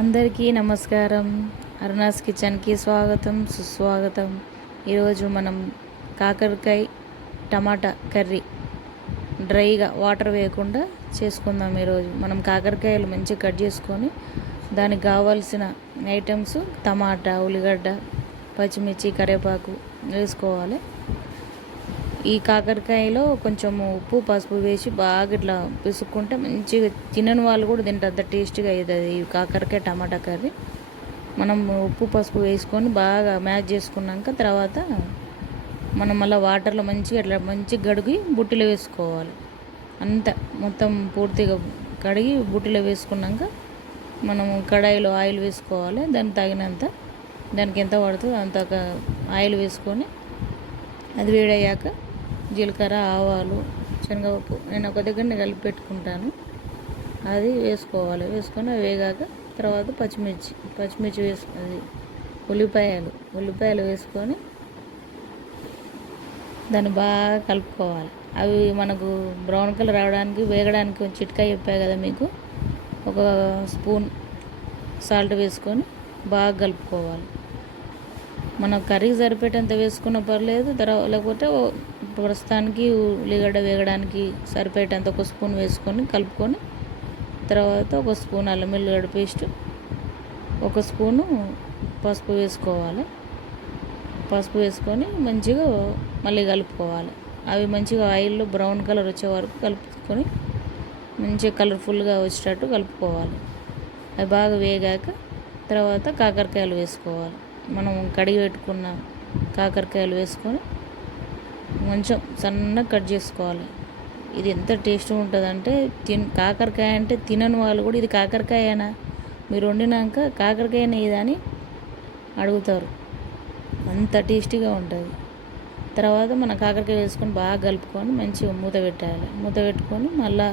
అందరికీ నమస్కారం. అరుణాస్ కిచెన్కి స్వాగతం, సుస్వాగతం. ఈరోజు మనం కాకరకాయ టమాటా కర్రీ డ్రైగా వాటర్ వేయకుండా చేసుకుందాం. ఈరోజు మనం కాకరకాయలు మంచిగా కట్ చేసుకొని దానికి కావాల్సిన ఐటమ్స్ టమాటా, ఉల్లిగడ్డ, పచ్చిమిర్చి, కరివేపాకు వేసుకోవాలి. ఈ కాకరకాయలో కొంచెం ఉప్పు, పసుపు వేసి బాగా ఇట్లా పిసుక్కుంటే మంచిగా తినని వాళ్ళు కూడా తింటారు. అంత టేస్టీగా అవుతుంది ఈ కాకరకాయ టమాటా కర్రీ. మనం ఉప్పు, పసుపు వేసుకొని బాగా మ్యాచ్ చేసుకున్నాక తర్వాత మనం మళ్ళీ వాటర్లో మంచిగా అట్లా మంచిగా కడిగి బుట్టిలో వేసుకోవాలి. అంత మొత్తం పూర్తిగా కడిగి బుట్టిలో వేసుకున్నాక మనం కడాయిలో ఆయిల్ వేసుకోవాలి. దానికి తగినంత, దానికి ఎంత పడుతుందో అంత ఆయిల్ వేసుకొని అది వేడయ్యాక జీలకర్ర, ఆవాలు, శనగపప్పు నేను ఒక దగ్గరనే కలిపి పెట్టుకుంటాను. అది వేసుకోవాలి. వేసుకొని అవి వేగాక తర్వాత పచ్చిమిర్చి వేసుకొని ఉల్లిపాయలు వేసుకొని దాన్ని బాగా కలుపుకోవాలి. అవి మనకు బ్రౌన్ కలర్ రావడానికి వేగడానికి చిట్కా చెప్పా కదా మీకు. ఒక స్పూన్ సాల్ట్ వేసుకొని బాగా కలుపుకోవాలి. మన కర్రీకి సరిపెట్టేంత వేసుకున్న పర్లేదు. లేకపోతే ప్రస్తుతానికి ఉల్లిగడ్డ వేగడానికి సరిపెట్టేంత ఒక స్పూన్ వేసుకొని కలుపుకొని తర్వాత ఒక స్పూన్ అల్లం వెల్లిగడ్డ పేస్ట్, ఒక స్పూను పసుపు వేసుకోవాలి. పసుపు వేసుకొని మంచిగా మళ్ళీ కలుపుకోవాలి. అవి మంచిగా ఆయిల్లో బ్రౌన్ కలర్ వచ్చే వరకు కలుపుకొని మంచిగా కలర్ఫుల్గా వచ్చేటట్టు కలుపుకోవాలి. అవి బాగా వేగాక తర్వాత కాకరకాయలు వేసుకోవాలి. మనం కడిగి పెట్టుకున్న కాకరకాయలు వేసుకొని కొంచెం సన్నగా కట్ చేసుకోవాలి. ఇది ఎంత టేస్ట్గా ఉంటుందంటే కాకరకాయ అంటే తినని వాళ్ళు కూడా ఇది కాకరకాయనా మీరు వండినాక కాకరకాయనే ఇదని అడుగుతారు. అంత టేస్టీగా ఉంటుంది. తర్వాత మన కాకరకాయ వేసుకొని బాగా కలుపుకొని మంచిగా మూత పెట్టాలి. మూత పెట్టుకొని మళ్ళీ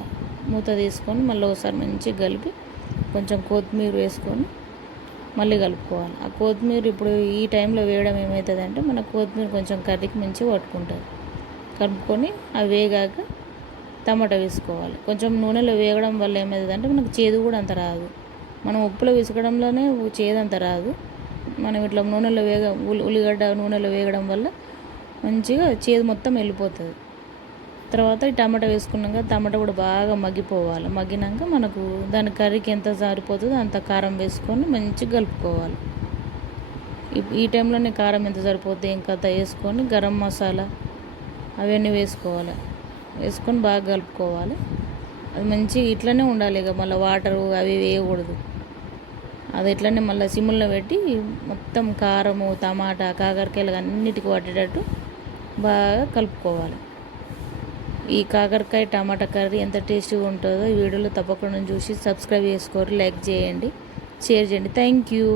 మూత తీసుకొని మళ్ళీ ఒకసారి మంచిగా కలిపి కొంచెం కొత్తిమీర వేసుకొని మళ్ళీ కలుపుకోవాలి. ఆ కొత్తిమీర ఇప్పుడు ఈ టైంలో వేయడం ఏమవుతుంది మన కొత్తిమీర కొంచెం కర్రీకి మంచిగా పట్టుకుంటుంది. కలుపుకొని అవి వేగాక టమాటా వేసుకోవాలి. కొంచెం నూనెలో వేగడం వల్ల ఏమవుతుంది మనకు చేదు కూడా అంత రాదు. మనం ఉప్పులో విసకడంలోనే చేదు అంత రాదు. మనం ఇట్లా నూనెలో ఉల్లిగడ్డ నూనెలో వేగడం వల్ల మంచిగా చేదు మొత్తం వెళ్ళిపోతుంది. తర్వాత ఈ టమాటా వేసుకున్నాక టమాటా కూడా బాగా మగ్గిపోవాలి. మగ్గినాక మనకు దాని కర్రీకి ఎంత సరిపోతుందో అంత కారం వేసుకొని మంచిగా కలుపుకోవాలి. ఈ టైంలోనే కారం ఎంత సరిపోతుంది ఏం కథ వేసుకొని గరం మసాలా అవన్నీ వేసుకోవాలి. వేసుకొని బాగా కలుపుకోవాలి. అది మంచిగా ఇట్లనే ఉండాలి. ఇక మళ్ళీ వాటరు అవి వేయకూడదు. అది ఇట్లనే మళ్ళీ సిమ్లో పెట్టి మొత్తం కారము, టమాటా, కాకరకాయలు అన్నిటికీ పట్టేటట్టు బాగా కలుపుకోవాలి. ఈ కాకరకాయ టమాటా కర్రీ ఎంత టేస్టీగా ఉంటుందో ఈ వీడియోలో తప్పకుండా చూసి సబ్స్క్రైబ్ చేసుకోరు, లైక్ చేయండి, షేర్ చేయండి. Thank you.